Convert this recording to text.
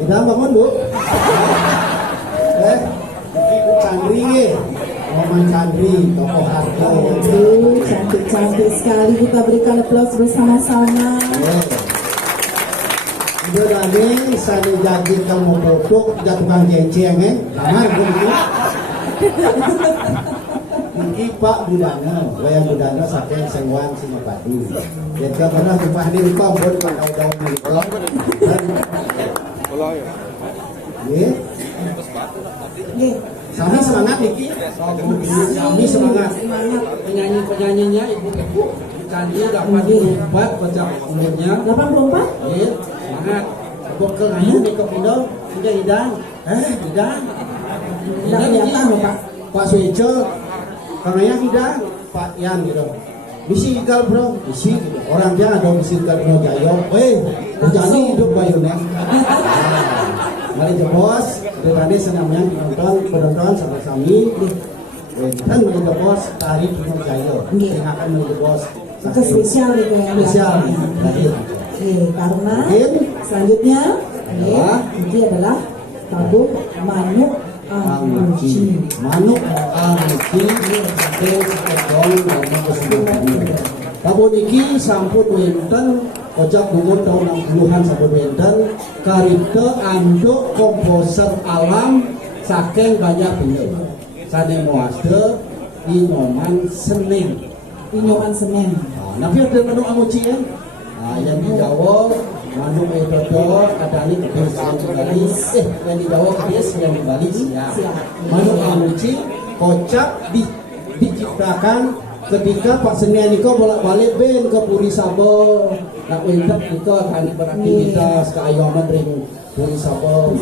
Kita bangun Bu. Ibu Chandri, Momen Chandri, tokoh harga. Cantik-cantik sekali, kita berikan aplaus bersama-sama. Udah tadi saya jadi kamu produk jatuhkan kenceng, kamar Bu. Ini Pak Budana, wayang Budana saking Sengwan Sinopati. Kita pernah jumpa di Rupang buat daun-daun di kolong. Sami semangat Niki. Sami semangat. Penyanyi-penyanyinya ibu-ibu Candi dapat 84 baca umurnya. 84? Semangat. Bokal ayu di Kopindo, sudah hidang. Hidang. Tidak kelihatan loh Pak. Pak Sueco, karena yang hidang, Pak Yan gitu. Misi igal bro, misi gitu. Orang dia ada misi igal bro jayo. Jadi hidup bayunya. Mari jebos, tadi senamnya penonton sama Sami. Kan mari jebos tari Gunung Jayo. Akan mari jebos. Itu spesial gitu ya. Spesial. Tadi. Karena selanjutnya ini adalah tabung manuk Amuci. Manuk Amuci saking sekedong nama kesembuhan. Tabung iki sampun wenten ojak umur tahun 60-an sampun wenten karite anduk komposer alam saking banyak bener. Sane moasde Inyoman Senen. Inyoman Senen. Nah, tapi ada manuk Amuci ya. Nah, yang di Jawa manuk edodo kadang ini kedis yang di Bali. Yang di Jawa kedis yang di Bali. Ya. Manuk Amuci kocak diciptakan ketika Pak Senian Niko bolak-balik ben ke Puri Sabo. Nak winter Niko akan beraktivitas ke Ayoman ring Puri Sabo.